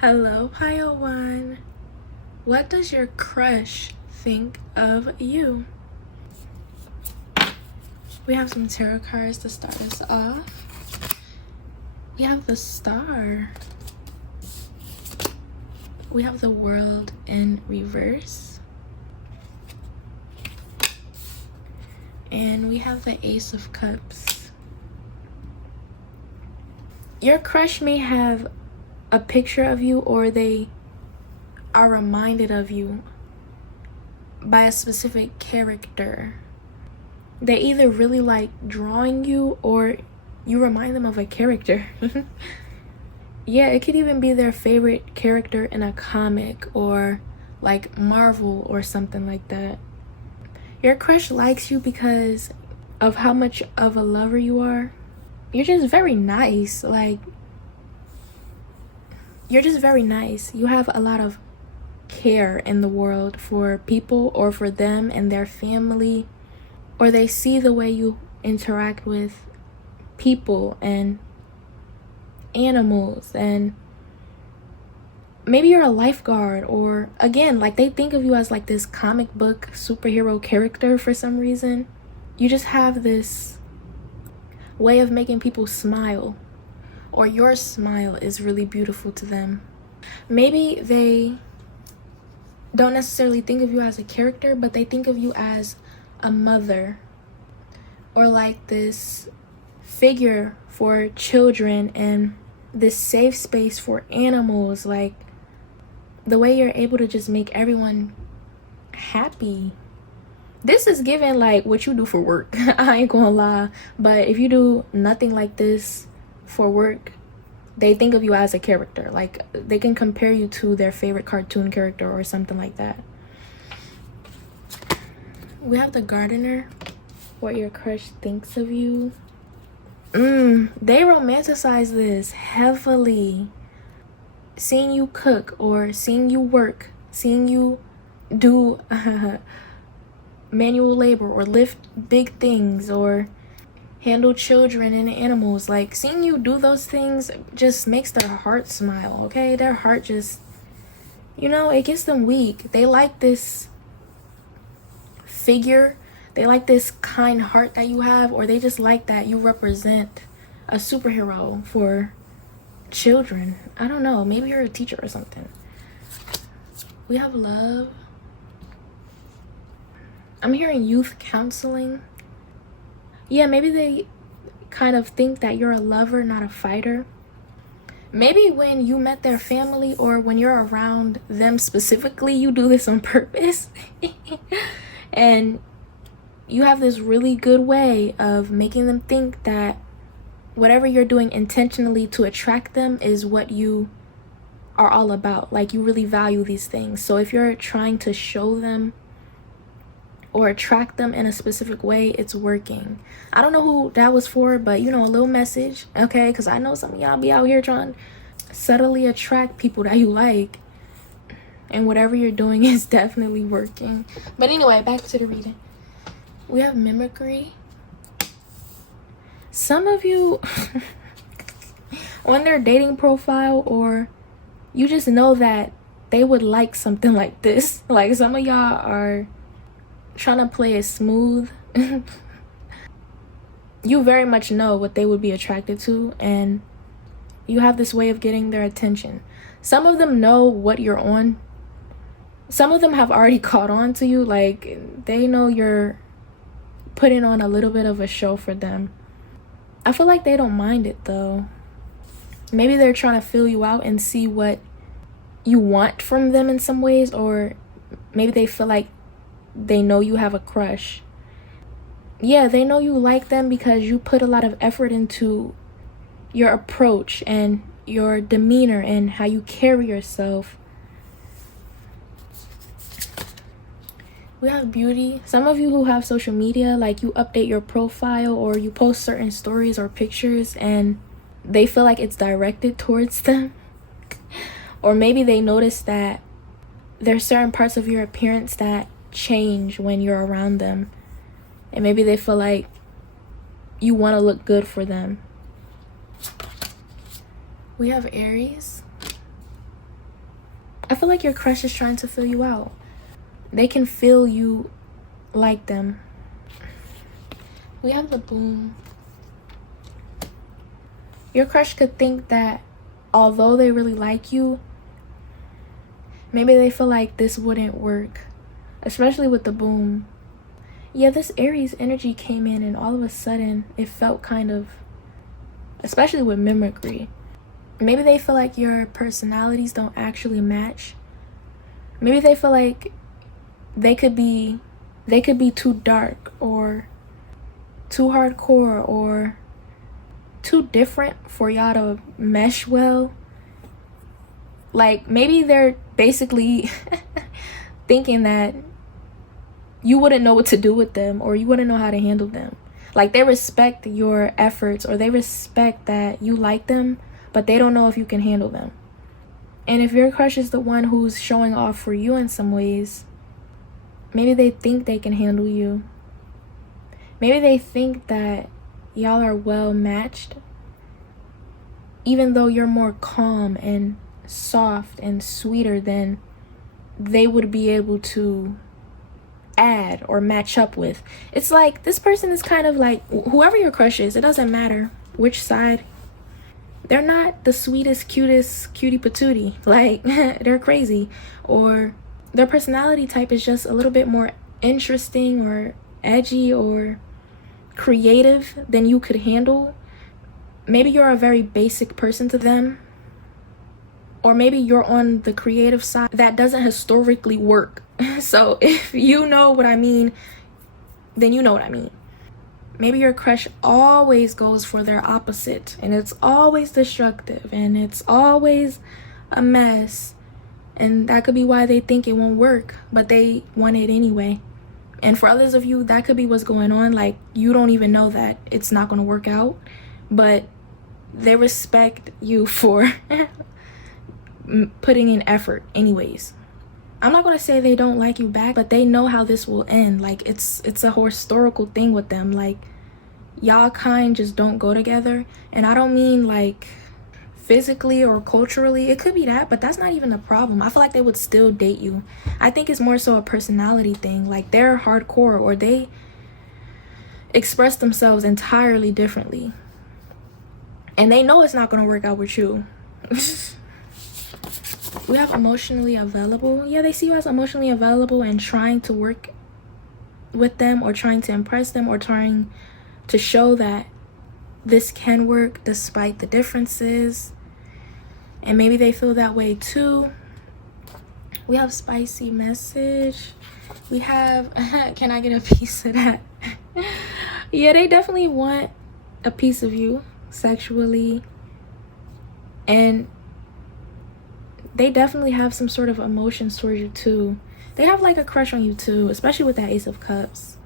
Hello, Pile One. What does your crush think of you? We have some tarot cards to start us off. We have the Star. We have the World in reverse. And we have the Ace of Cups. Your crush may have a picture of you, or they are reminded of you by a specific character. They either really like drawing you, or you remind them of a character. Yeah, it could even be their favorite character in a comic, or like Marvel or something like that. Your crush likes you because of how much of a lover you are. You're just very nice. You're just very nice. You have a lot of care in the world for people, or for them and their family, or they see the way you interact with people and animals, and maybe you're a lifeguard, or again, like they think of you as like this comic book superhero character for some reason. You just have this way of making people smile, or your smile is really beautiful to them. Maybe they don't necessarily think of you as a character, but they think of you as a mother, or like this figure for children, and this safe space for animals. Like the way you're able to just make everyone happy. This is given like what you do for work. I ain't gonna lie, but if you do nothing like this for work, they think of you as a character. Like they can compare you to their favorite cartoon character or something like that. We have the Gardener. What your crush thinks of you. They romanticize this heavily. Seeing you cook, or seeing you work, seeing you do manual labor, or lift big things, or handle children and animals. Like seeing you do those things just makes their heart smile, okay? Their heart just, it gets them weak. They like this figure. They like this kind heart that you have, or they just like that you represent a superhero for children. I don't know, maybe you're a teacher or something. We have Love. I'm hearing youth counseling. Yeah, maybe they kind of think that you're a lover, not a fighter. Maybe when you met their family, or when you're around them specifically, you do this on purpose. And you have this really good way of making them think that whatever you're doing intentionally to attract them is what you are all about. Like you really value these things. So if you're trying to show them or attract them in a specific way, it's working. I don't know who that was for, but a little message, okay? Because I know some of y'all be out here trying to subtly attract people that you like, and whatever you're doing is definitely working. But anyway, back to the reading. We have Mimicry. Some of you on their dating profile, or you just know that they would like something like this. Like some of y'all are trying to play it smooth. You very much know what they would be attracted to, and you have this way of getting their attention. Some of them know what you're on. Some of them have already caught on to you. Like they know you're putting on a little bit of a show for them. I feel like they don't mind it though. Maybe they're trying to feel you out and see what you want from them in some ways, or maybe they feel like they know you have a crush. Yeah, they know you like them because you put a lot of effort into your approach and your demeanor and how you carry yourself. We have Beauty. Some of you who have social media, like you update your profile, or you post certain stories or pictures, and they feel like it's directed towards them. Or maybe they notice that there's certain parts of your appearance that change when you're around them, and maybe they feel like you want to look good for them. We have Aries. I feel like your crush is trying to fill you out. They can feel you like them. We have the boom. Your crush could think that although they really like you, maybe they feel like this wouldn't work, especially with the boom. Yeah, this Aries energy came in and all of a sudden it felt kind of, especially with mimicry, maybe they feel like your personalities don't actually match. Maybe they feel like they could be too dark or too hardcore or too different for y'all to mesh well. Like maybe they're basically thinking that you wouldn't know what to do with them or you wouldn't know how to handle them. Like they respect your efforts or they respect that you like them, but they don't know if you can handle them. And if your crush is the one who's showing off for you in some ways, maybe they think they can handle you. Maybe they think that y'all are well matched, even though you're more calm and soft and sweeter than they would be able to add or match up with. It's like this person is kind of like, whoever your crush is, it doesn't matter which side. They're not the sweetest, cutest cutie patootie. Like they're crazy, or their personality type is just a little bit more interesting or edgy or creative than you could handle. Maybe you're a very basic person to them, or maybe you're on the creative side that doesn't historically work. So if you know what I mean, then you know what I mean. Maybe your crush always goes for their opposite, and it's always destructive, and it's always a mess, and that could be why they think it won't work, but they want it anyway. And for others of you, that could be what's going on. Like you don't even know that it's not going to work out, but they respect you for putting in effort anyways. I'm not going to say they don't like you back, but they know how this will end. Like it's a historical thing with them. Like y'all kind just don't go together. And I don't mean like physically or culturally. It could be that, but that's not even the problem. I feel like they would still date you. I think it's more so a personality thing. Like they're hardcore, or they express themselves entirely differently, and they know it's not going to work out with you. We have emotionally available. Yeah, they see you as emotionally available and trying to work with them, or trying to impress them, or trying to show that this can work despite the differences. And maybe they feel that way too. We have spicy message. We have can I get a piece of that? Yeah, they definitely want a piece of you sexually, and they definitely have some sort of emotions towards you too. They have like a crush on you too, especially with that Ace of Cups.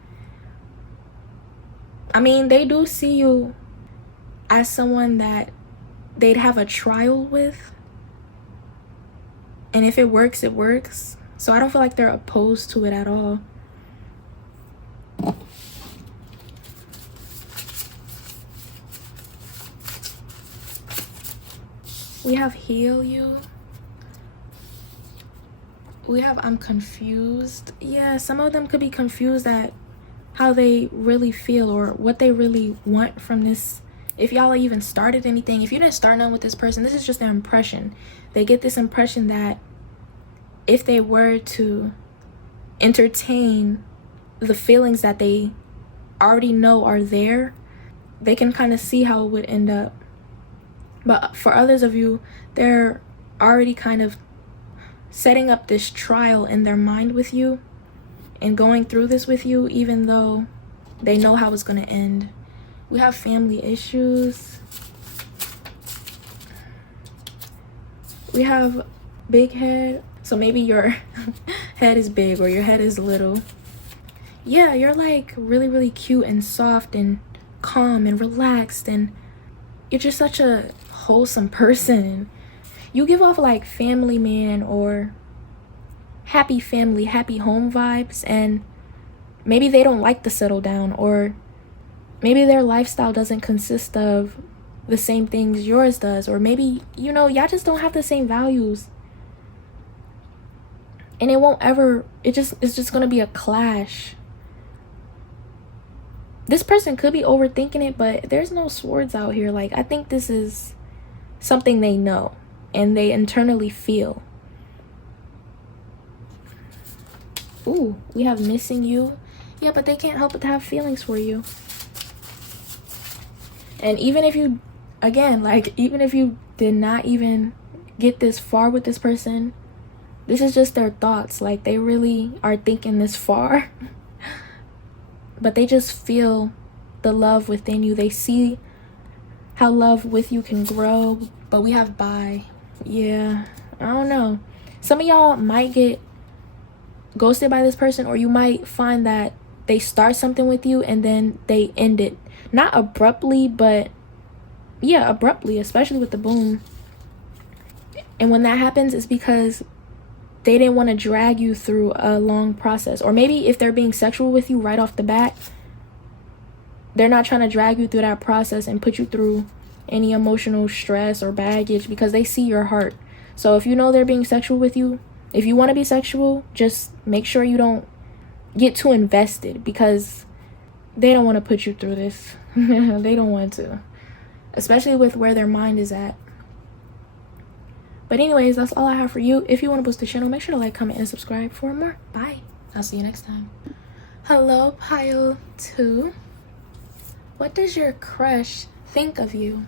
I mean, they do see you as someone that they'd have a trial with, and if it works, it works. So I don't feel like they're opposed to it at all. We have heal you. We have I'm confused. Yeah, some of them could be confused at how they really feel or what they really want from this. If y'all even started anything, if you didn't start none with this person, this is just their impression. They get this impression that if they were to entertain the feelings that they already know are there, they can kind of see how it would end up. But for others of you, they're already kind of setting up this trial in their mind with you and going through this with you, even though they know how it's going to end. We have family issues. We have big head. So maybe your head is big or your head is little. Yeah, you're like really, really cute and soft and calm and relaxed, and you're just such a wholesome person. You give off like family man or happy family, happy home vibes, and maybe they don't like to settle down, or maybe their lifestyle doesn't consist of the same things yours does, or maybe, you know, y'all just don't have the same values. And it's just gonna be a clash. This person could be overthinking it, but there's no swords out here. Like, I think this is something they know and they internally feel. Ooh, we have missing you. Yeah, but they can't help but to have feelings for you. And even if you, again, like, even if you did not even get this far with this person, this is just their thoughts. Like, they really are thinking this far. But they just feel the love within you. They see how love with you can grow. But we have bye. Yeah, I don't know. Some of y'all might get ghosted by this person, or you might find that they start something with you and then they end it. Not abruptly, but yeah, abruptly, especially with the boom. And when that happens, it's because they didn't want to drag you through a long process. Or maybe if they're being sexual with you right off the bat, they're not trying to drag you through that process and put you through any emotional stress or baggage, because they see your heart. So if you know they're being sexual with you, if you want to be sexual, just make sure you don't get too invested, because they don't want to put you through this. They don't want to, especially with where their mind is at. But anyways, that's all I have for you. If you want to boost the channel, make sure to like, comment, and subscribe for more. Bye. I'll see you next time. Hello, pile 2. What does your crush think of you?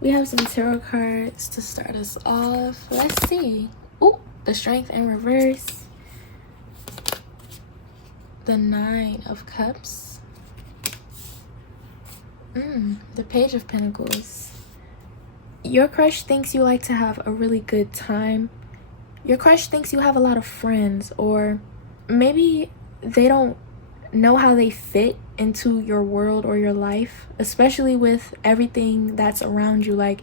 We have some tarot cards to start us off. Let's see. Ooh, the Strength in reverse. The 9 of Cups. The Page of Pentacles. Your crush thinks you like to have a really good time. Your crush thinks you have a lot of friends, or maybe they don't know how they fit into your world or your life, especially with everything that's around you. Like,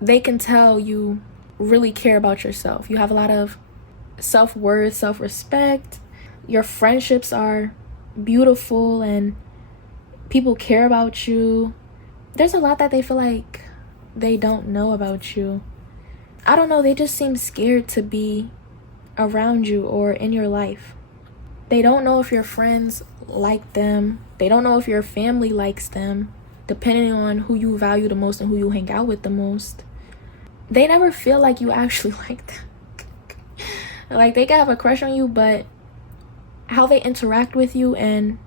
they can tell you really care about yourself. You have a lot of self-worth, self-respect. Your friendships are beautiful and people care about you. There's a lot that they feel like they don't know about you. I don't know, they just seem scared to be around you or in your life. They don't know if your friends like them. They don't know if your family likes them, depending on who you value the most and who you hang out with the most. They never feel like you actually like them. Like, they can have a crush on you, but how they interact with you and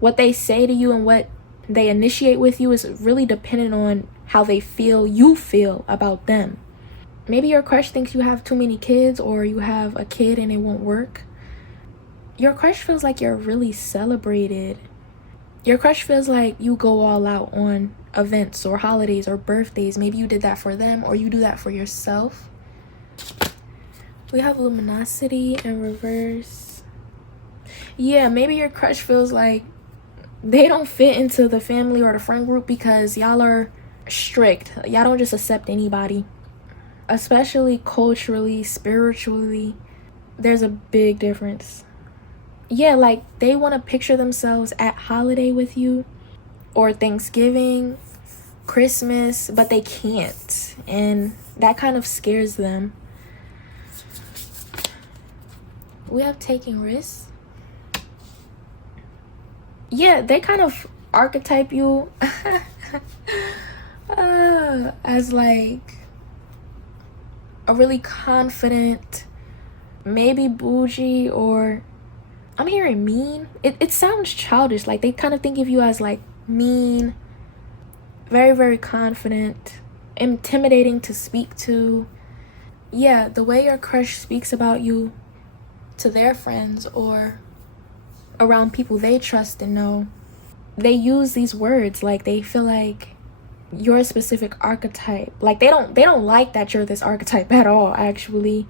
what they say to you and what they initiate with you is really dependent on how they feel you feel about them. Maybe your crush thinks you have too many kids, or you have a kid and it won't work. Your crush feels like you're really celebrated. Your crush feels like you go all out on events or holidays or birthdays. Maybe you did that for them, or you do that for yourself. We have Luminosity in reverse. Yeah, maybe your crush feels like they don't fit into the family or the friend group because y'all are strict. Y'all don't just accept anybody. Especially culturally, spiritually, there's a big difference. Yeah, like, they want to picture themselves at holiday with you, or Thanksgiving, Christmas, but they can't, and that kind of scares them. We have Taking Risks. Yeah, they kind of archetype you as like a really confident, maybe bougie, or I'm hearing mean. It sounds childish. Like, they kind of think of you as like mean, very, very confident, intimidating to speak to. Yeah, the way your crush speaks about you to their friends or around people they trust and know, they use these words like they feel like you're a specific archetype. Like, they don't like that you're this archetype at all. Actually,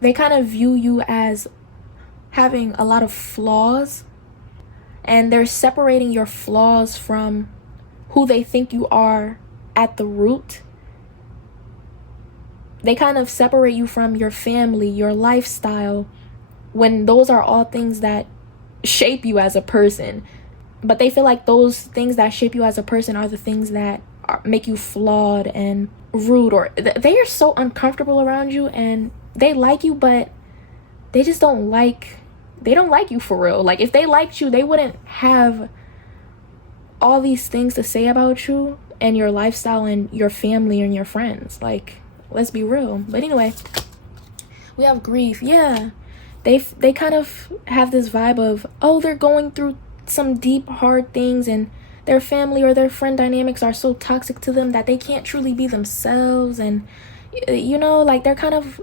they kind of view you as having a lot of flaws, and they're separating your flaws from who they think you are at the root. They kind of separate you from your family, your lifestyle, when those are all things that shape you as a person. But they feel like those things that shape you as a person are the things that make you flawed and rude, or they are so uncomfortable around you, and they like you, but they just don't like you for real. Like, if they liked you, they wouldn't have all these things to say about you and your lifestyle and your family and your friends. Like, let's be real. But anyway, we have grief. Yeah, they kind of have this vibe of, oh, they're going through some deep, hard things, and their family or their friend dynamics are so toxic to them that they can't truly be themselves. And, you know, like, they're kind of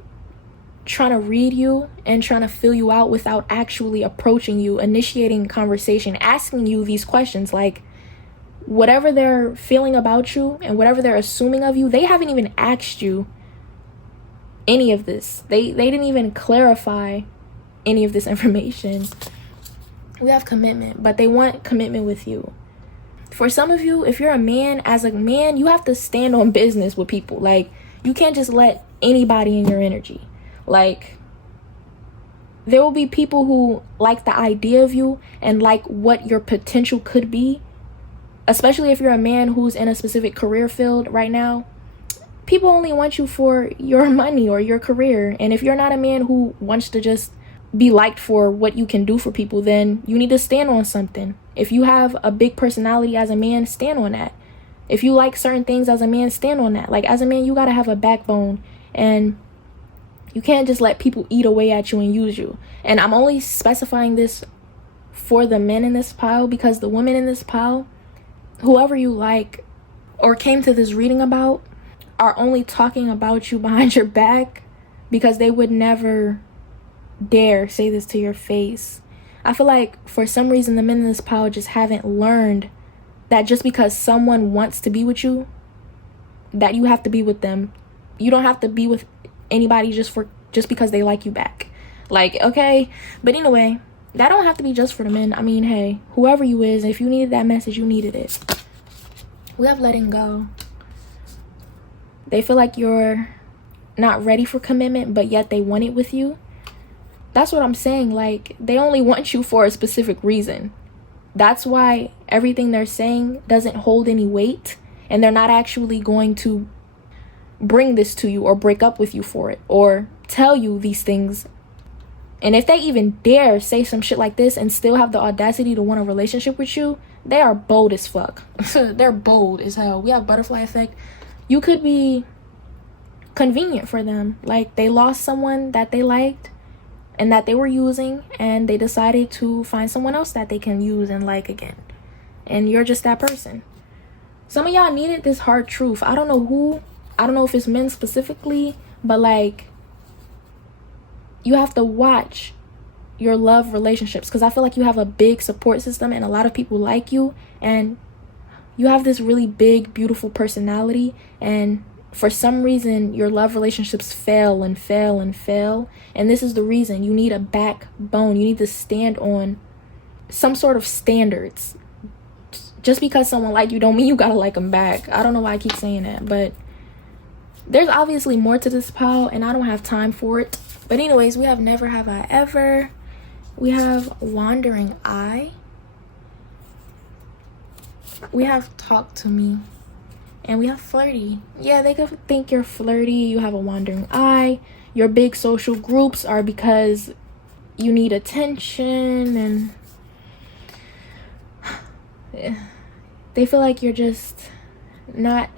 trying to read you and trying to fill you out without actually approaching you, initiating conversation, asking you these questions. Like, whatever they're feeling about you and whatever they're assuming of you, they haven't even asked you any of this. They didn't even clarify any of this information. We have commitment, but they want commitment with you. For some of you, if you're a man, as a man, you have to stand on business with people. Like, you can't just let anybody in your energy. Like, there will be people who like the idea of you and like what your potential could be, especially if you're a man who's in a specific career field right now. People only want you for your money or your career. And if you're not a man who wants to just be liked for what you can do for people, then you need to stand on something. If you have a big personality as a man, stand on that. If you like certain things as a man, stand on that. Like, as a man, you got to have a backbone, and you can't just let people eat away at you and use you. And I'm only specifying this for the men in this pile, because the women in this pile, whoever you like or came to this reading about, are only talking about you behind your back, because they would never dare say this to your face. I feel like for some reason the men in this pile just haven't learned that just because someone wants to be with you, that you have to be with them. You don't have to be with anybody just because they like you back. Like, okay. But anyway, that don't have to be just for the men. I mean, hey, whoever you is, if you needed that message, you needed it. We have letting go. They feel like you're not ready for commitment, but yet they want it with you. That's what I'm saying. Like, they only want you for a specific reason. That's why everything they're saying doesn't hold any weight, and they're not actually going to bring this to you or break up with you for it or tell you these things. And if they even dare say some shit like this and still have the audacity to want a relationship with you, they are bold as fuck. They're bold as hell. We have butterfly effect. You could be convenient for them. Like, they lost someone that they liked and that they were using, and they decided to find someone else that they can use and like again. And you're just that person. Some of y'all needed this hard truth. I don't know who. I don't know if it's men specifically, but like, you have to watch your love relationships, because I feel like you have a big support system and a lot of people like you, and you have this really big, beautiful personality, and for some reason your love relationships fail and fail and fail. And this is the reason. You need a backbone. You need to stand on some sort of standards. Just because someone like you don't mean you gotta like them back. I don't know why I keep saying that, but there's obviously more to this pile, and I don't have time for it. But anyways, we have never have I ever. We have wandering eye. We have talk to me. And we have flirty. Yeah, they could think you're flirty. You have a wandering eye. Your big social groups are because you need attention, and they feel like you're just not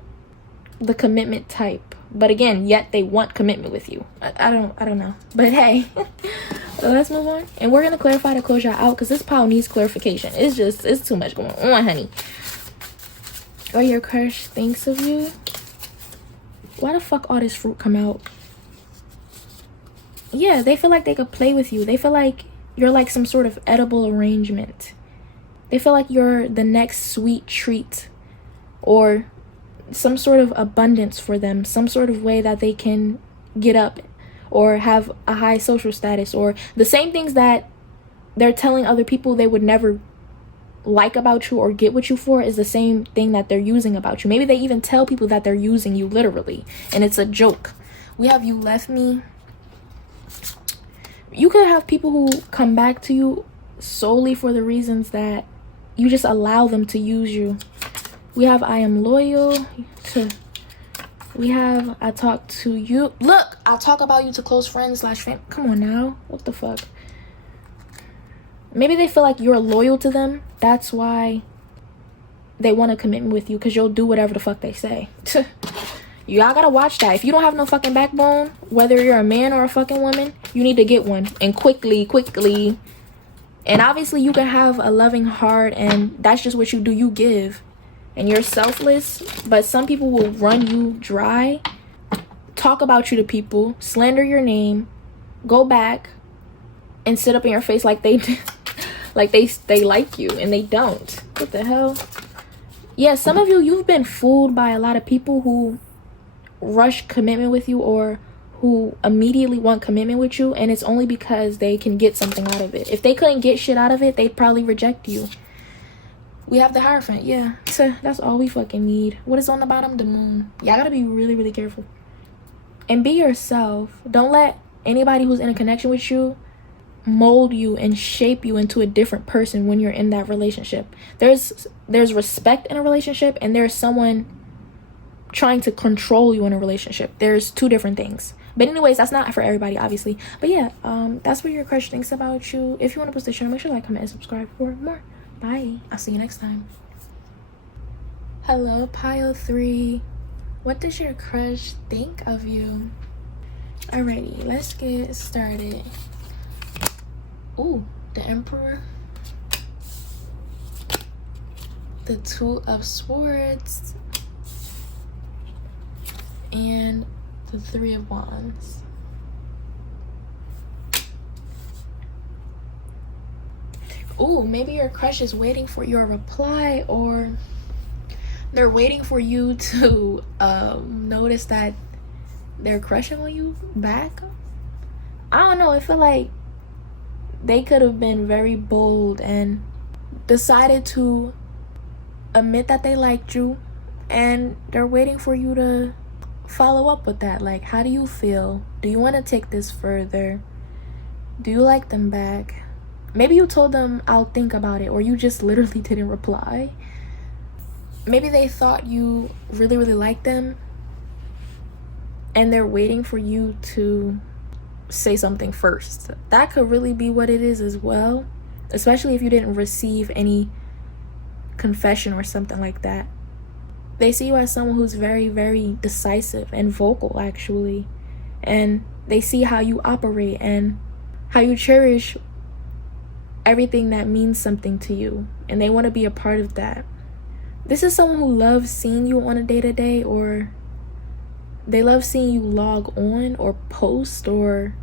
the commitment type. But again, yet they want commitment with you. I don't know. But hey, let's move on. And we're going to clarify to close y'all out, because this pile needs clarification. It's too much going on, honey. Or your crush thinks of you. Why the fuck all this fruit come out? Yeah, they feel like they could play with you. They feel like you're like some sort of edible arrangement. They feel like you're the next sweet treat, or some sort of abundance for them, some sort of way that they can get up or have a high social status, or the same things that they're telling other people they would never like about you or get with you for is the same thing that they're using about you. Maybe they even tell people that they're using you literally, and it's a joke. We have you left me. You could have people who come back to you solely for the reasons that you just allow them to use you. We have I am loyal to We have, I talk to you. Look, I'll talk about you to close friends / fam. Come on now. What the fuck? Maybe they feel like you're loyal to them. That's why they want a commitment with you, because you'll do whatever the fuck they say. Y'all gotta watch that. If you don't have no fucking backbone, whether you're a man or a fucking woman, you need to get one. And quickly. And obviously you can have a loving heart, and that's just what you do. You give. And you're selfless, but some people will run you dry, talk about you to people, slander your name, go back and sit up in your face like they like they like you, and they don't. What the hell? Yeah, some of you've been fooled by a lot of people who rush commitment with you, or who immediately want commitment with you, and it's only because they can get something out of it. If they couldn't get shit out of it, they'd probably reject you. We have the Hierophant, yeah. So that's all we fucking need. What is on the bottom? The moon. Y'all gotta be really, really careful. And be yourself. Don't let anybody who's in a connection with you mold you and shape you into a different person when you're in that relationship. There's respect in a relationship, and there's someone trying to control you in a relationship. There's two different things. But anyways, that's not for everybody, obviously. But yeah, that's what your crush thinks about you. If you want to post the show, make sure to like, comment, and subscribe for more. Bye. I'll see you next time. Hello, pile 3. What does your crush think of you? Alrighty, let's get started. Ooh, the Emperor. The Two of Swords. And the Three of Wands. Ooh, maybe your crush is waiting for your reply, or they're waiting for you to notice that they're crushing on you back. I don't know. I feel like they could have been very bold and decided to admit that they liked you, and they're waiting for you to follow up with that. Like, how do you feel? Do you want to take this further? Do you like them back? Maybe you told them, I'll think about it, or you just literally didn't reply. Maybe they thought you really, really liked them, and they're waiting for you to say something first. That could really be what it is as well, especially if you didn't receive any confession or something like that. They see you as someone who's very, very decisive and vocal, actually, and they see how you operate and how you cherish everything that means something to you, and they want to be a part of that. This is someone who loves seeing you on a day-to-day, or they love seeing you log on or post, or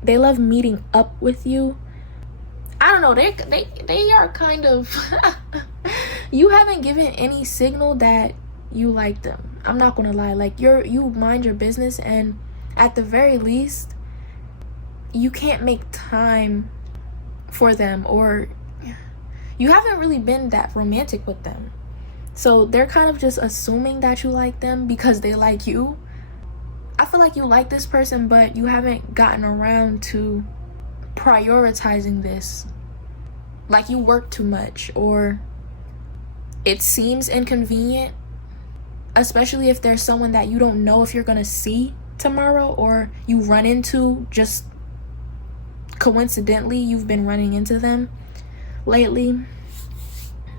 they love meeting up with you. I don't know, they are kind of you haven't given any signal that you like them. I'm not gonna lie. Like, you mind your business, and at the very least you can't make time for them, or you haven't really been that romantic with them. So they're kind of just assuming that you like them because they like you. I feel like you like this person, but you haven't gotten around to prioritizing this. Like, you work too much, or it seems inconvenient, especially if there's someone that you don't know if you're gonna see tomorrow, or you run into just coincidentally. You've been running into them lately,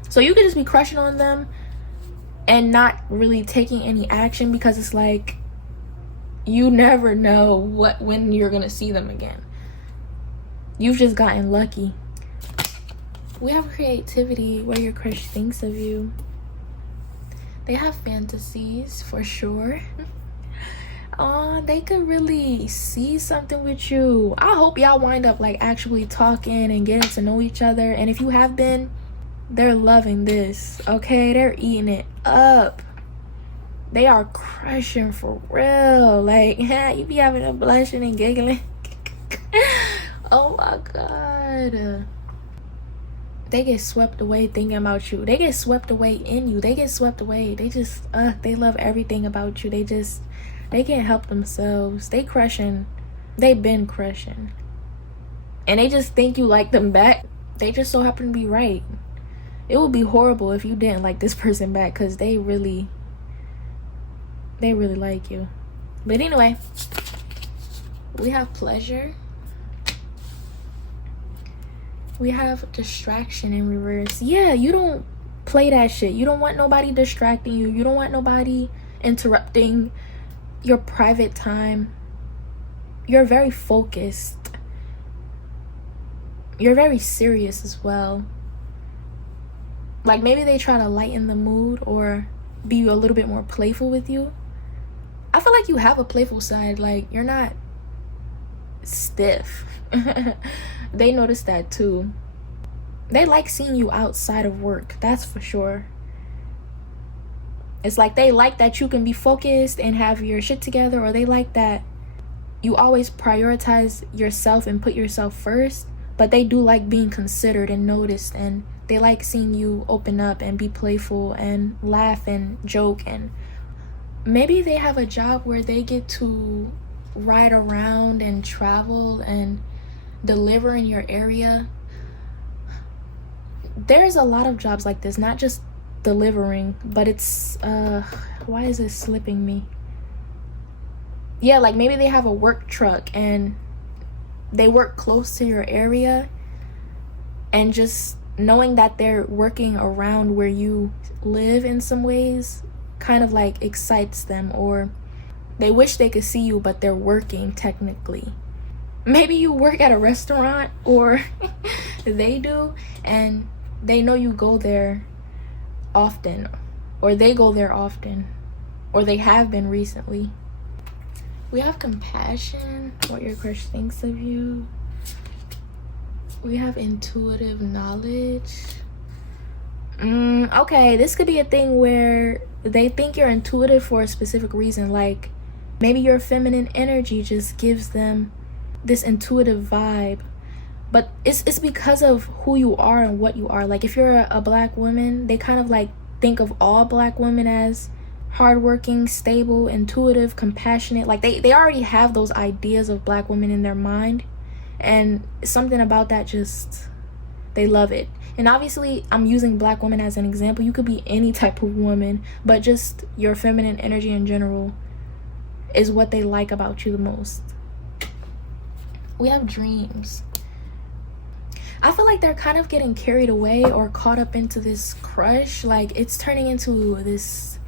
so you could just be crushing on them and not really taking any action, because it's like you never know when you're gonna see them again. You've just gotten lucky. We have creativity, where your crush thinks of you. They have fantasies for sure. They could really see something with you. I hope y'all wind up like actually talking and getting to know each other. And if you have been, they're loving this, okay? They're eating it up. They are crushing for real. Like, you be having a blushing and giggling. Oh my God. They get swept away thinking about you. They get swept away in you. They get swept away. They just, they love everything about you. They can't help themselves. They crushing. They been crushing. And they just think you like them back. They just so happen to be right. It would be horrible if you didn't like this person back, because they they really like you. But anyway, we have pleasure. We have distraction in reverse. Yeah, you don't play that shit. You don't want nobody distracting you. You don't want nobody interrupting your private time. You're very focused. You're very serious as well. Like, maybe they try to lighten the mood or be a little bit more playful with you. I feel like you have a playful side. Like, you're not stiff. They notice that too. They like seeing you outside of work, that's for sure. It's like they like that you can be focused and have your shit together, or they like that you always prioritize yourself and put yourself first. But they do like being considered and noticed, and they like seeing you open up and be playful and laugh and joke. And maybe they have a job where they get to ride around and travel and deliver in your area. There's a lot of jobs like this, not just delivering, but it's why is it slipping me? Yeah, like maybe they have a work truck and they work close to your area, and just knowing that they're working around where you live in some ways kind of like excites them, or they wish they could see you but they're working technically. Maybe you work at a restaurant, or they do, and they know you go there often, or they go there often, or they have been recently. We have compassion, what your crush thinks of you. We have intuitive knowledge. Okay, this could be a thing where they think you're intuitive for a specific reason. Like, maybe your feminine energy just gives them this intuitive vibe, but it's because of who you are and what you are. Like, if you're a black woman, they kind of like think of all black women as hardworking, stable, intuitive, compassionate. Like, they already have those ideas of black women in their mind, and something about that, just they love it. And obviously I'm using black women as an example. You could be any type of woman, but just your feminine energy in general is what they like about you the most. We have dreams. I feel like they're kind of getting carried away or caught up into this crush. Like, it's turning into this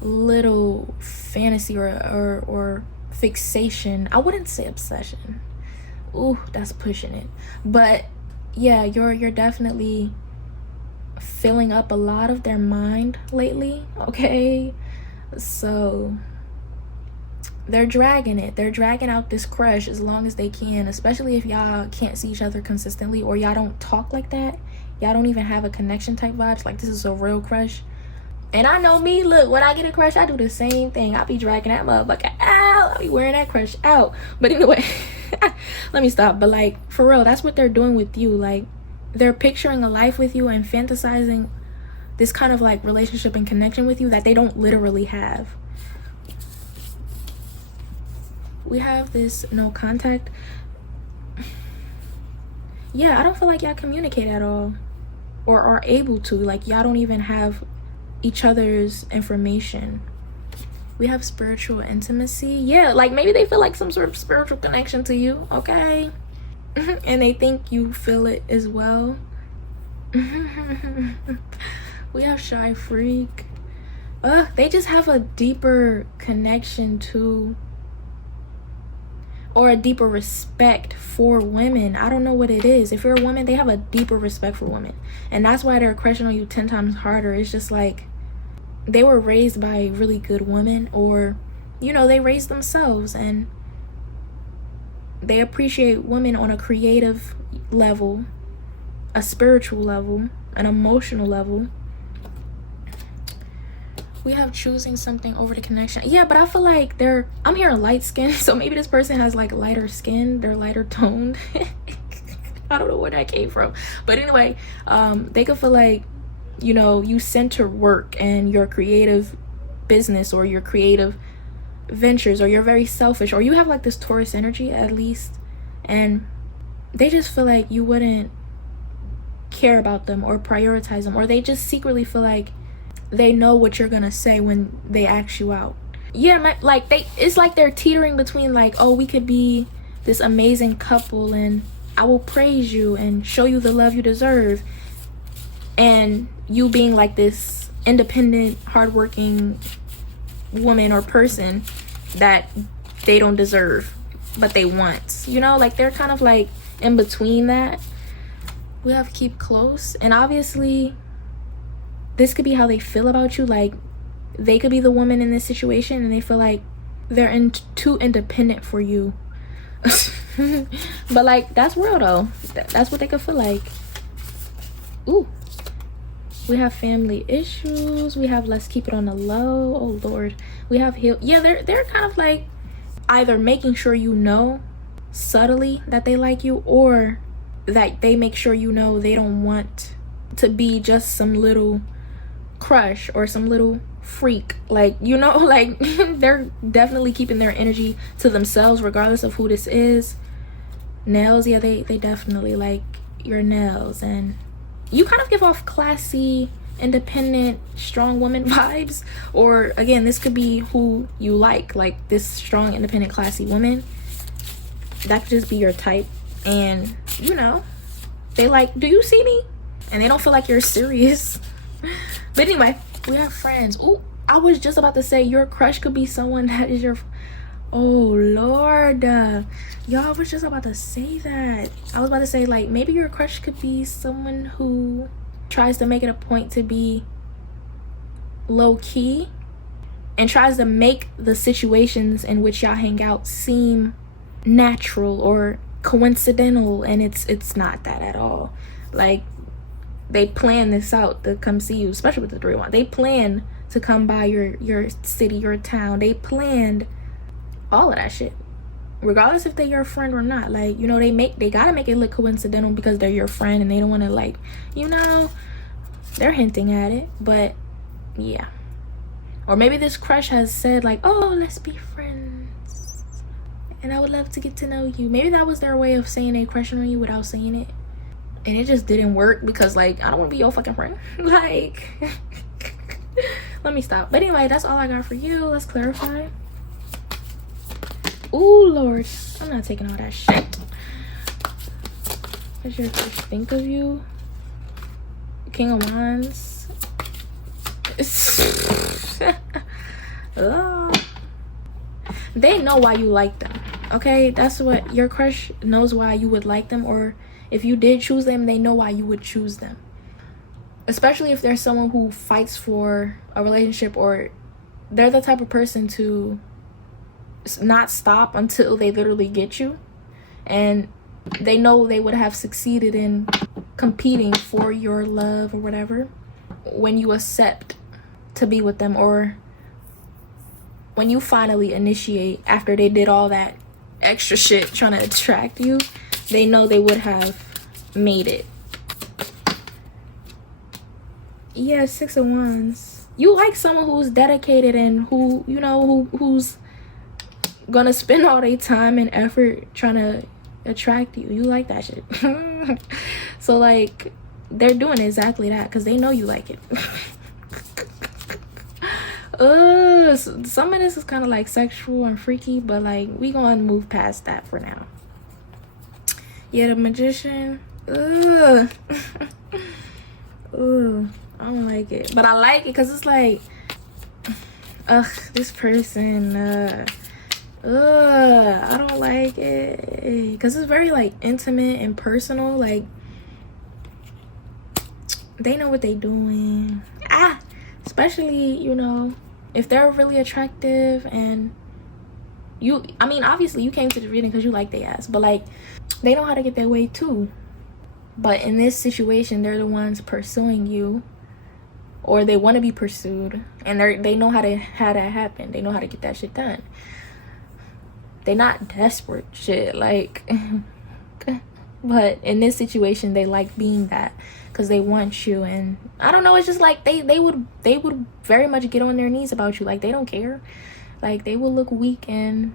little fantasy or fixation. I wouldn't say obsession. Ooh, that's pushing it. But yeah, you're definitely filling up a lot of their mind lately, okay? So they're dragging it. They're dragging out this crush as long as they can, especially if y'all can't see each other consistently, or y'all don't talk like that. Y'all don't even have a connection type vibes. Like, this is a real crush. And I know me, look, when I get a crush, I do the same thing. I'll be dragging that motherfucker out. I'll be wearing that crush out. But anyway, let me stop. But like, for real, that's what they're doing with you. Like, they're picturing a life with you and fantasizing this kind of like relationship and connection with you that they don't literally have. We have this no contact. Yeah, I don't feel like y'all communicate at all, or are able to. Like, y'all don't even have each other's information. We have spiritual intimacy. Yeah, like maybe they feel like some sort of spiritual connection to you, okay? And they think you feel it as well. We have shy freak. They just have a deeper connection to, or a deeper respect for women. I don't know what it is. If you're a woman, they have a deeper respect for women, and that's why they're crushing on you 10 times harder. It's just like they were raised by really good women, or you know, they raised themselves, and they appreciate women on a creative level, a spiritual level, an emotional level. We have choosing something over the connection. Yeah, but I feel like I'm hearing light skin, so maybe this person has like lighter skin, they're lighter toned. I don't know where that came from, but anyway, they could feel like, you know, you center work and your creative business or your creative ventures, or you're very selfish, or you have like this Taurus energy at least, and they just feel like you wouldn't care about them or prioritize them, or they just secretly feel like they know what you're gonna say when they ask you out. Yeah, like it's like they're teetering between like, oh, we could be this amazing couple and I will praise you and show you the love you deserve, and you being like this independent, hardworking woman or person that they don't deserve but they want, you know, like they're kind of like in between that. We have to keep close, and obviously this could be how they feel about you. Like they could be the woman in this situation and they feel like they're too independent for you. But like that's real though. That's what they could feel like. Ooh, we have family issues. We have let's keep it on the low. Oh Lord. We have heal. Yeah, they're kind of like either making sure you know subtly that they like you, or that they make sure you know they don't want to be just some little crush or some little freak, like, you know, like they're definitely keeping their energy to themselves regardless of who this is. Nails, yeah, they definitely like your nails, and you kind of give off classy, independent, strong woman vibes. Or again, this could be who you like this strong, independent, classy woman. That could just be your type, and you know, they like, do you see me? And they don't feel like you're serious. But anyway, we have friends. Oh, I was just about to say your crush could be someone that is your, oh Lord, y'all, I was just about to say that. I was about to say, like, maybe your crush could be someone who tries to make it a point to be low-key and tries to make the situations in which y'all hang out seem natural or coincidental, and it's not that at all. Like, they plan this out to come see you, especially with the 3-1. They plan to come by your city, your town. They planned all of that shit, regardless if they're your friend or not. Like, you know, they gotta make it look coincidental because they're your friend and they don't want to, like, you know, they're hinting at it. But yeah, or maybe this crush has said like, oh, let's be friends and I would love to get to know you. Maybe that was their way of saying they crushing on you without saying it, and it just didn't work because, like, I don't want to be your fucking friend. Like, let me stop. But anyway, that's all I got for you. Let's clarify. Oh Lord, I'm not taking all that shit. What's your crush think of you? King of Wands. They know why you like them. Okay, that's what your crush knows, why you would like them, or if you did choose them, they know why you would choose them. Especially if there's someone who fights for a relationship, or they're the type of person to not stop until they literally get you, and they know they would have succeeded in competing for your love or whatever when you accept to be with them, or when you finally initiate after they did all that extra shit trying to attract you. They know they would have made it. Yeah, 6 of Wands. You like someone who's dedicated and who, you know, who's gonna spend all their time and effort trying to attract you. You like that shit. So like, they're doing exactly that because they know you like it. Some of this is kind of like sexual and freaky, but like, we gonna move past that for now. Yeah, the Magician. Ugh. Ugh, I don't like it, but I like it because it's like, this person, I don't like it because it's very like intimate and personal. Like, they know what they doing. Especially, you know, if they're really attractive and you, I mean, obviously you came to the reading because you like their ass, but like, they know how to get their way too. But in this situation, they're the ones pursuing you, or they want to be pursued, and they know how that happen. They know how to get that shit done. They're not desperate shit, like, but in this situation, they like being that because they want you. And I don't know, it's just like they would very much get on their knees about you. Like, they don't care. Like, they will look weak and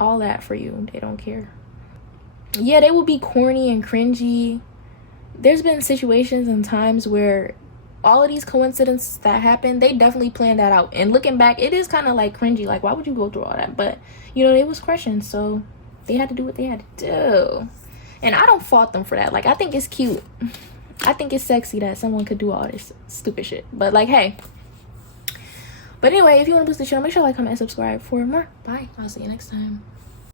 all that for you. They don't care. Yeah, they will be corny and cringy. There's been situations and times where all of these coincidences that happened, they definitely planned that out. And looking back, it is kind of like cringy. Like, why would you go through all that? But, you know, they was crushing, so they had to do what they had to do. And I don't fault them for that. Like, I think it's cute. I think it's sexy that someone could do all this stupid shit. But, like, hey. But anyway, if you want to boost the channel, make sure to like, comment, and subscribe for more. Bye. I'll see you next time.